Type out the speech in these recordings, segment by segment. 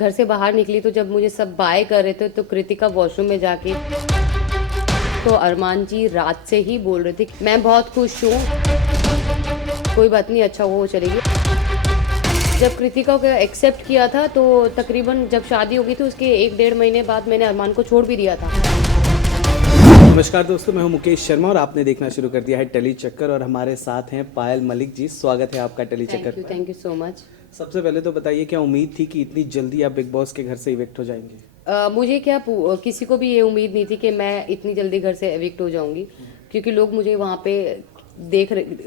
घर से बाहर निकली तो जब मुझे सब बाय कर रहे थे तो कृतिका वॉशरूम में जाके तो अरमान जी रात से ही बोल रहे थे मैं बहुत खुश हूँ, कोई बात नहीं, अच्छा वो चलेगी। जब कृतिका को एक्सेप्ट किया था तो तकरीबन जब शादी होगी थी उसके 1-1.5 महीने बाद मैंने अरमान को छोड़ भी दिया था। नमस्कार दोस्तों, मैं हूं मुकेश शर्मा और आपने देखना शुरू कर दिया है टेली चक्कर और हमारे साथ हैं पायल मलिक जी। स्वागत है आपका टेली चक्कर पर। Thank you so much. सबसे पहले तो बताइए, क्या उम्मीद थी कि इतनी जल्दी आप बिग बॉस के घर से इविक्ट हो जाएंगे? मुझे क्या किसी को भी ये उम्मीद नहीं थी कि मैं इतनी जल्दी घर से एविक्ट हो जाऊंगी, क्योंकि लोग मुझे वहाँ पे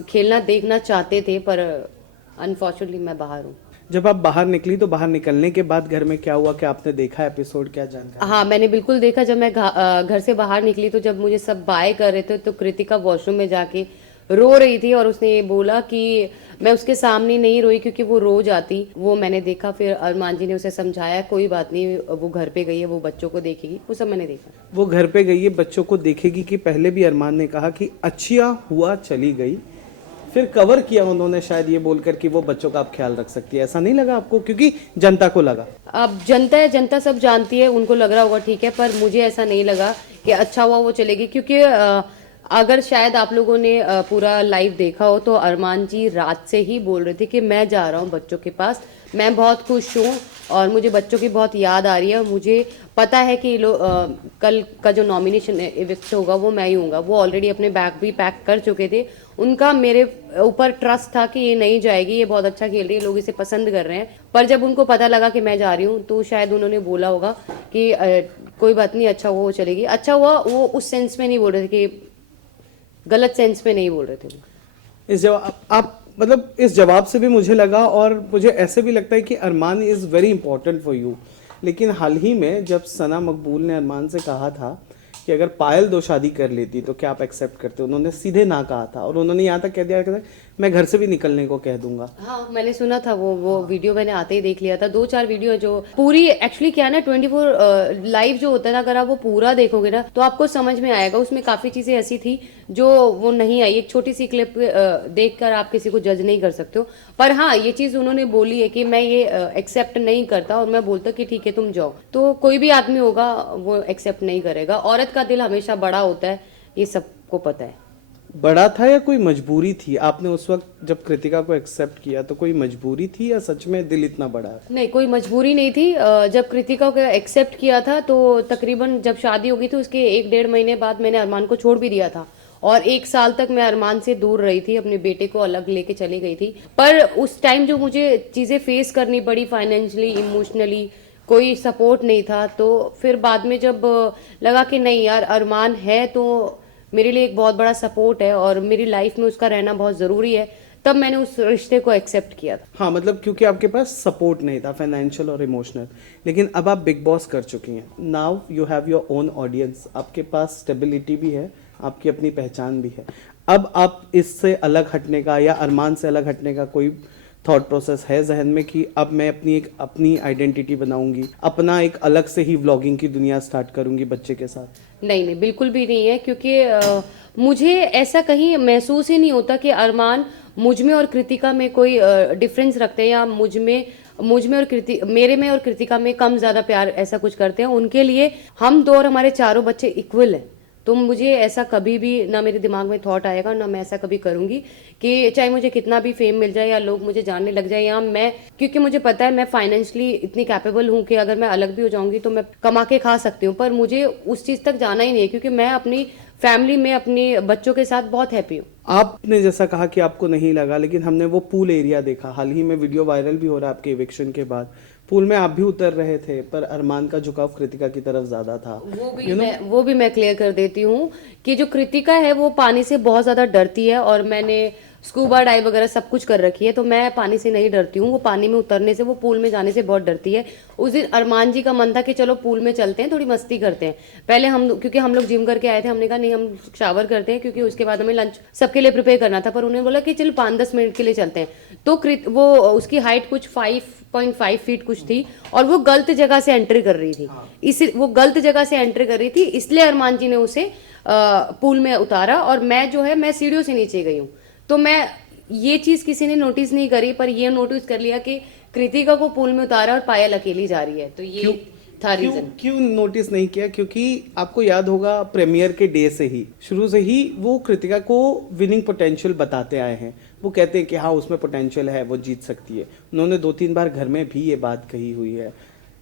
खेलना देखना चाहते थे, पर अनफॉर्चुनेटली मैं बाहर हूँ। जब आप बाहर निकली तो बाहर निकलने के बाद घर में क्या हुआ, क्या आपने देखा एपिसोड, क्या जानकारी? हाँ, मैंने बिल्कुल देखा। जब मैं घर से बाहर निकली तो जब मुझे सब बाय कर रहे थे तो कृतिका वॉशरूम में जाके रो रही थी और उसने ये बोला कि मैं उसके सामने नहीं रोई क्योंकि वो रो जाती। वो मैंने देखा। फिर अरमान जी ने उसे समझाया कोई बात नहीं, वो घर पे गई है, वो बच्चों को देखेगी, वो सब मैंने देखा। वो घर पे गई है, बच्चों को देखेगी कि पहले भी अरमान ने कहा कि अच्छा हुआ चली गई, फिर कवर किया उन्होंने शायद ये बोलकर कि वो बच्चों का आप ख्याल रख सकती है। ऐसा नहीं लगा आपको? क्योंकि जनता को लगा। अब जनता है, जनता सब जानती है, उनको लग रहा होगा ठीक है, पर मुझे ऐसा नहीं लगा कि अच्छा हुआ वो चलेगी। क्योंकि अगर शायद आप लोगों ने पूरा लाइव देखा हो तो अरमान जी रात से ही बोल रहे थे कि मैं जा रहा हूँ बच्चों के पास, मैं बहुत खुश हूँ और मुझे बच्चों की बहुत याद आ रही है। मुझे पता है कि कल का जो नॉमिनेशन इवेक्ट होगा वो मैं ही हूँगा। वो ऑलरेडी अपने बैग भी पैक कर चुके थे। उनका मेरे ऊपर ट्रस्ट था कि ये नहीं जाएगी, ये बहुत अच्छा खेल रही है, लोग इसे पसंद कर रहे हैं। पर जब उनको पता लगा कि मैं जा रही हूँ तो शायद उन्होंने बोला होगा कि कोई बात नहीं, अच्छा हुआ वो चलेगी। अच्छा हुआ वो उस सेंस में नहीं बोल रहे थे कि गलत सेंस में नहीं बोल रहे थे। इस जवाब आप मतलब इस जवाब से भी मुझे लगा, और मुझे ऐसे भी लगता है कि Armaan is very important for you. लेकिन हाल ही में जब सना मकबूल ने अरमान से कहा था कि अगर पायल 2 शादी कर लेती तो क्या आप एक्सेप्ट करते, उन्होंने सीधे ना कहा था और उन्होंने यहाँ तक कह दिया कि मैं घर से भी निकलने को कह दूंगा। हाँ, मैंने सुना था वो वीडियो मैंने आते ही देख लिया था। 2-4 वीडियो जो पूरी एक्चुअली क्या है ना, 24 लाइव जो होता है ना, अगर आप वो पूरा देखोगे ना तो आपको समझ में आएगा। उसमें काफी चीजें ऐसी थी जो वो नहीं आई। एक छोटी सी क्लिप देखकर आप किसी को जज नहीं कर सकते हो। पर हाँ, ये चीज उन्होंने बोली है कि मैं ये एक्सेप्ट नहीं करता, और मैं बोलता कि ठीक है तुम जाओ, तो कोई भी आदमी होगा वो एक्सेप्ट नहीं करेगा। औरत का दिल हमेशा बड़ा होता है, ये सबको पता है। बड़ा था या कोई मजबूरी थी? आपने उस वक्त जब कृतिका को एक्सेप्ट किया तो कोई मजबूरी थी या सच में दिल इतना बड़ा है? नहीं, कोई मजबूरी नहीं थी। जब कृतिका को एक्सेप्ट किया था तो तकरीबन जब शादी होगी थी उसके 1-1.5 महीने बाद मैंने अरमान को छोड़ भी दिया था, और 1 साल तक मैं अरमान से दूर रही थी, अपने बेटे को अलग लेके चली गई थी। पर उस टाइम जो मुझे चीज़ें फेस करनी पड़ी, फाइनेंशियली, इमोशनली, कोई सपोर्ट नहीं था। तो फिर बाद में जब लगा कि नहीं यार, अरमान है तो मेरे लिए एक बहुत बड़ा सपोर्ट है और मेरी लाइफ में उसका रहना बहुत ज़रूरी है, तब मैंने उस रिश्ते को एक्सेप्ट किया था। हाँ, मतलब क्योंकि आपके पास सपोर्ट नहीं था, फाइनेंशियल और इमोशनल। लेकिन अब आप बिग बॉस कर चुकी हैं, now you have your own audience, आपके पास स्टेबिलिटी भी है, आपकी अपनी पहचान भी है। अब आप इससे अलग हटने का या अरमान से अलग हटने का कोई थॉट प्रोसेस है जहन में कि अब मैं अपनी आइडेंटिटी बनाऊंगी, अपना एक अलग से ही व्लॉगिंग की दुनिया स्टार्ट करूंगी बच्चे के साथ? नहीं नहीं, बिल्कुल भी नहीं है। क्योंकि मुझे ऐसा कहीं महसूस ही नहीं होता कि अरमान मुझ में और कृतिका में कोई डिफरेंस रखते हैं, या मुझ में और मेरे में और कृतिका में कम ज्यादा प्यार ऐसा कुछ करते हैं। उनके लिए हम दो और हमारे चारों बच्चे इक्वल हैं। तो मुझे ऐसा कभी भी ना मेरे दिमाग में थॉट आएगा, ना मैं ऐसा कभी करूंगी कि चाहे मुझे कितना भी फेम मिल जाए या लोग मुझे जानने लग जाए, या मैं, क्योंकि मुझे पता है मैं फाइनेंशियली इतनी कैपेबल हूँ कि अगर मैं अलग भी हो जाऊंगी तो मैं कमा के खा सकती हूँ। पर मुझे उस चीज तक जाना ही नहीं है, क्योंकि मैं अपनी फैमिली में अपने बच्चों के साथ बहुत हैप्पी हूँ। आपने जैसा कहा कि आपको नहीं लगा, लेकिन हमने वो पूल एरिया देखा, हाल ही में वीडियो वायरल भी हो रहा है आपके इविक्शन के बाद। पूल में आप भी उतर रहे थे, पर अरमान का झुकाव कृतिका की तरफ ज्यादा था। वो भी मैं क्लियर कर देती हूँ कि जो कृतिका है वो पानी से बहुत ज्यादा डरती है, और मैंने स्कूबा डाइव वगैरह सब कुछ कर रखी है, तो मैं पानी से नहीं डरती हूँ। वो पानी में उतरने से, वो पूल में जाने से बहुत डरती है। उस दिन अरमान जी का मन था कि चलो पूल में चलते हैं, थोड़ी मस्ती करते हैं। पहले क्योंकि हम लोग जिम करके आए थे, हमने कहा नहीं हम शावर करते हैं, क्योंकि उसके बाद हमें लंच सबके लिए प्रिपेयर करना था। पर उन्होंने बोला कि चल 5-10 मिनट के लिए चलते हैं। तो वो उसकी हाइट कुछ 5.5 फीट कुछ थी, और वो गलत जगह से एंट्री कर रही थी। वो गलत जगह से एंट्री कर रही थी, इसलिए अरमान जी ने उसे पूल में उतारा, और मैं जो है मैं सीढ़ियों से नीचे गई हूँ। तो मैं, ये चीज किसी ने नोटिस नहीं करी, पर ये नोटिस कर लिया कि कृतिका को पूल में उतारा और पायल अकेली जा रही है, तो ये था क्यों रीजन। क्यों नोटिस नहीं किया? क्योंकि आपको याद होगा प्रीमियर के डे से ही, शुरू से ही वो कृतिका को विनिंग पोटेंशियल बताते आए हैं। वो कहते हैं कि हाँ उसमें पोटेंशियल है, वो जीत सकती है। उन्होंने 2-3 बार घर में भी ये बात कही हुई है,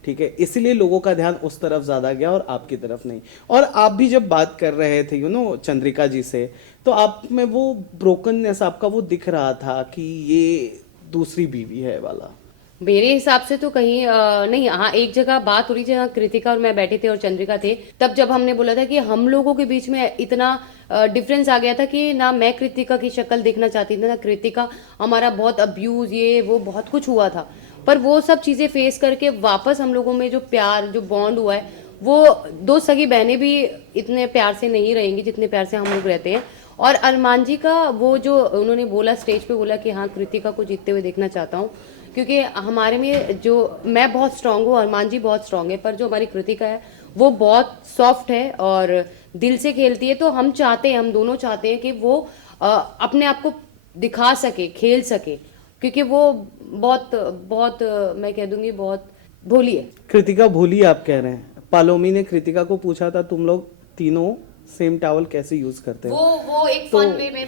ठीक है। इसलिए लोगों का ध्यान उस तरफ ज्यादा गया और आपकी तरफ नहीं। और आप भी जब बात कर रहे थे चंद्रिका जी से, तो आप में वो ब्रोकननेस आपका वो दिख रहा था कि ये दूसरी बीवी है वाला। मेरे हिसाब से तो कहीं नहीं। हाँ, एक जगह बात हो रही थी जहाँ कृतिका और मैं बैठे थे और चंद्रिका थे, तब जब हमने बोला था कि हम लोगों के बीच में इतना डिफरेंस आ गया था कि ना मैं कृतिका की शक्ल देखना चाहती थी ना कृतिका, हमारा बहुत अब्यूज ये वो बहुत कुछ हुआ था। पर वो सब चीजें फेस करके वापस हम लोगों में जो प्यार जो बॉन्ड हुआ है, वो दो सगी बहनें भी इतने प्यार से नहीं रहेंगी जितने प्यार से हम लोग रहते हैं। और अरमान जी का वो जो उन्होंने बोला स्टेज पे, बोला कि हाँ कृतिका को जीतते हुए देखना चाहता हूँ, क्योंकि हमारे में जो मैं बहुत स्ट्रांग हूँ, अरमान जी बहुत स्ट्रांग है, पर जो हमारी कृतिका है वो बहुत सॉफ्ट है और दिल से खेलती है। तो हम चाहते हैं, हम दोनों चाहते हैं कि वो अपने आप को दिखा सके, खेल सके, क्योंकि वो बहुत बहुत मैं कह दूंगी बहुत भोली है। कृतिका भोली आप कह रहे हैं? पालोमी ने कृतिका को पूछा था तुम लोग तीनों सेम टॉवल कैसे यूज करते हो? वो एक तो फन वे में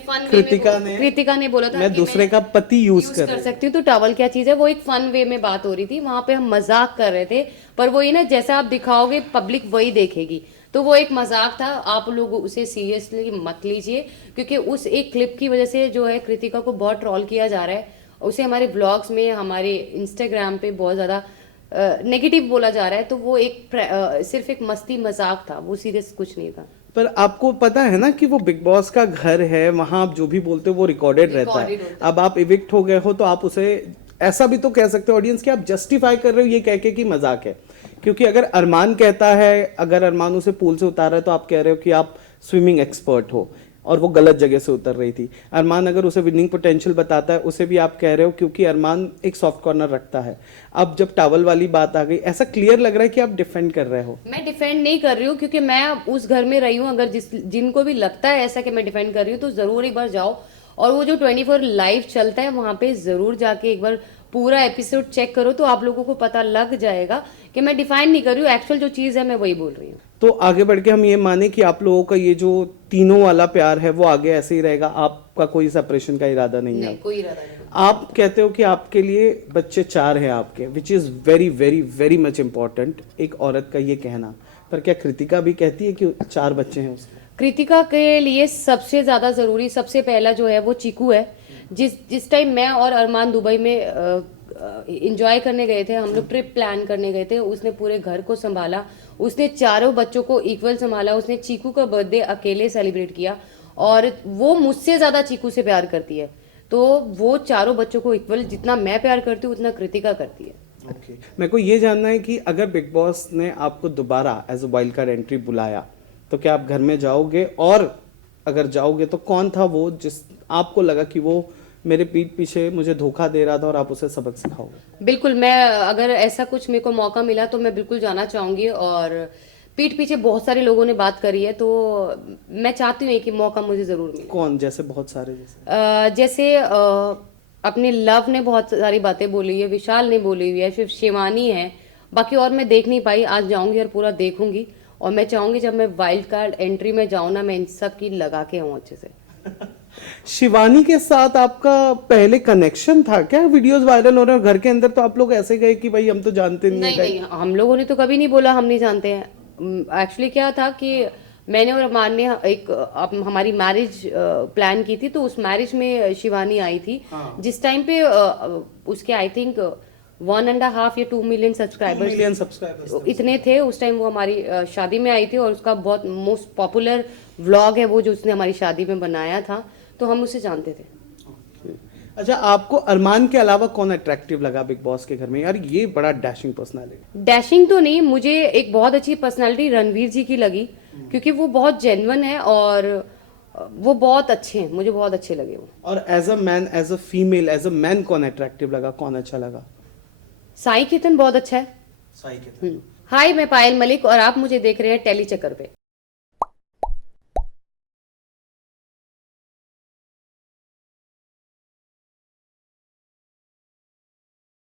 कृतिका ने बोला था मैं कि दूसरे का पति यूज कर सकती हूँ, तो टॉवल क्या चीज है। वो एक फन वे में बात हो रही थी, वहां पे हम मजाक कर रहे थे, पर वही ना जैसा आप दिखाओगे पब्लिक वही देखेगी, तो वो एक मजाक था। आप लोग उसे सीरियसली मत लीजिए, क्योंकि उस एक क्लिप की वजह से जो है कृतिका को बहुत ट्रोल किया जा रहा है, उसे हमारे ब्लॉग्स में हमारे इंस्टाग्राम पे बहुत ज्यादा नेगेटिव बोला जा रहा है। तो वो एक सिर्फ एक मस्ती मजाक था, वो सीरियस कुछ नहीं था। पर आपको पता है ना कि वो बिग बॉस का घर है, वहां आप जो भी बोलते हो वो रिकॉर्डेड रहता है। अब आप इविक्ट हो गए हो तो आप उसे ऐसा भी तो कह सकते हो ऑडियंस कि आप जस्टिफाई कर रहे हो ये कह के कि मजाक है। क्योंकि अगर अरमान कहता है, अगर अरमान उसे पूल से उतार रहा है तो आप कह रहे हो कि आप स्विमिंग एक्सपर्ट हो, और वो गलत जगह से उतर रही थी। अरमान अगर उसे विनिंग पोटेंशियल बताता है, उसे भी आप कह रहे हो क्योंकि अरमान एक सॉफ्ट कॉर्नर रखता है। अब जब टावल वाली बात आ गई, ऐसा क्लियर लग रहा है कि आप डिफेंड कर रहे हो। मैं डिफेंड नहीं कर रही हूँ, क्योंकि मैं उस घर में रही हूँ। अगर जिनको भी लगता है ऐसा कि मैं डिफेंड कर रही हूँ, तो जरूर एक बार जाओ और वो जो 24 लाइव चलता है वहां पे जरूर जाके एक बार पूरा एपिसोड चेक करो, तो आप लोगों को पता लग जाएगा कि मैं डिफाइन नहीं कर रही हूँ। एक्चुअल जो चीज है मैं वही बोल रही हूँ। तो आगे बढ़ के हम ये माने कि आप लोगों का ये जो तीनों वाला प्यार है वो आगे ऐसे ही रहेगा, आपका कोई सेपरेशन का इरादा नहीं है? कोई इरादा नहीं। आप कहते हो कि आपके लिए बच्चे 4 हैं आपके, which is very very very much important, एक औरत का ये कहना। पर क्या कृतिका भी कहती है कि 4 बच्चे हैं उसके? कृतिका के लिए सबसे ज्यादा जरूरी, सबसे पहला जो है वो चीकू है। जिस टाइम मैं और अरमान दुबई में इंजॉय करने गए थे, हम लोग ट्रिप प्लान करने गए थे, उसने पूरे घर को संभाला, उसने चारों बच्चों को इक्वल संभाला, उसने चीकू का बर्थडे अकेले सेलिब्रेट किया, और वो मुझसे ज्यादा चीकू से प्यार करती है। तो वो चारों बच्चों को इक्वल जितना मैं प्यार करती हूँ उतना कृतिका करती है। ओके, मेरे को ये जानना है कि अगर बिग बॉस ने आपको दोबारा as a wild card entry बुलाया तो क्या आप घर में जाओगे? और अगर जाओगे तो कौन था वो जिस आपको लगा कि वो मेरे पीठ पीछे मुझे धोखा दे रहा था और आप उसे सबक सिखाओगे? बिल्कुल, मैं अगर ऐसा कुछ मेरे को मौका मिला तो मैं बिल्कुल जाना चाहूंगी। और पीठ पीछे बहुत सारे लोगों ने बात करी है, तो मैं चाहती हूँ कि मौका मुझे जरूर मिले। कौन? जैसे बहुत सारे जैसे अपने लव ने बहुत सारी बातें बोली है, विशाल ने बोली हुई है, फिर शिवानी है, बाकी और मैं देख नहीं पाई। आज जाऊंगी और पूरा देखूंगी, और मैं चाहूंगी जब मैं वाइल्ड कार्ड एंट्री में जाऊं ना, मैं इन सब की लगा के आऊं अच्छे से। शिवानी के साथ आपका पहले कनेक्शन था क्या? वीडियोस वायरल हो रहे हैं, घर के अंदर तो आप लोग ऐसे गए कि भाई हम तो जानते नहीं नहीं, हम लोगों ने तो कभी नहीं बोला हम नहीं जानते हैं। एक्चुअली क्या था कि मैंने और अरमान ने हमारी मैरिज प्लान की थी, तो उस मैरिज में शिवानी आई थी। जिस टाइम पे उसके आई थिंक 1.5 या 2 मिलियन सब्सक्राइबर्स इतने थे उस टाइम। वो हमारी शादी में आई थी, और उसका बहुत मोस्ट पॉपुलर व्लॉग है वो जो उसने हमारी शादी में बनाया था, तो हम उसे जानते थे। अच्छा, आपको अरमान के अलावा कौन अट्रैक्टिव लगा बिग बॉस के घर में? यार ये बड़ा डैशिंग पर्सनालिटी। डैशिंग तो नहीं, मुझे एक बहुत अच्छी पर्सनालिटी रणवीर जी की लगी, क्योंकि वो बहुत जेन्युइन है और वो बहुत अच्छे हैं, मुझे बहुत अच्छे लगे वो। और as a man, as a female, as a man कौन अट्रैक्टिव लगा, कौन अच्छा लगा? साई केतन बहुत अच्छा है। साई केतन। हाय, मैं पायल मलिक और आप मुझे देख रहे हैं टेली चक्कर पे।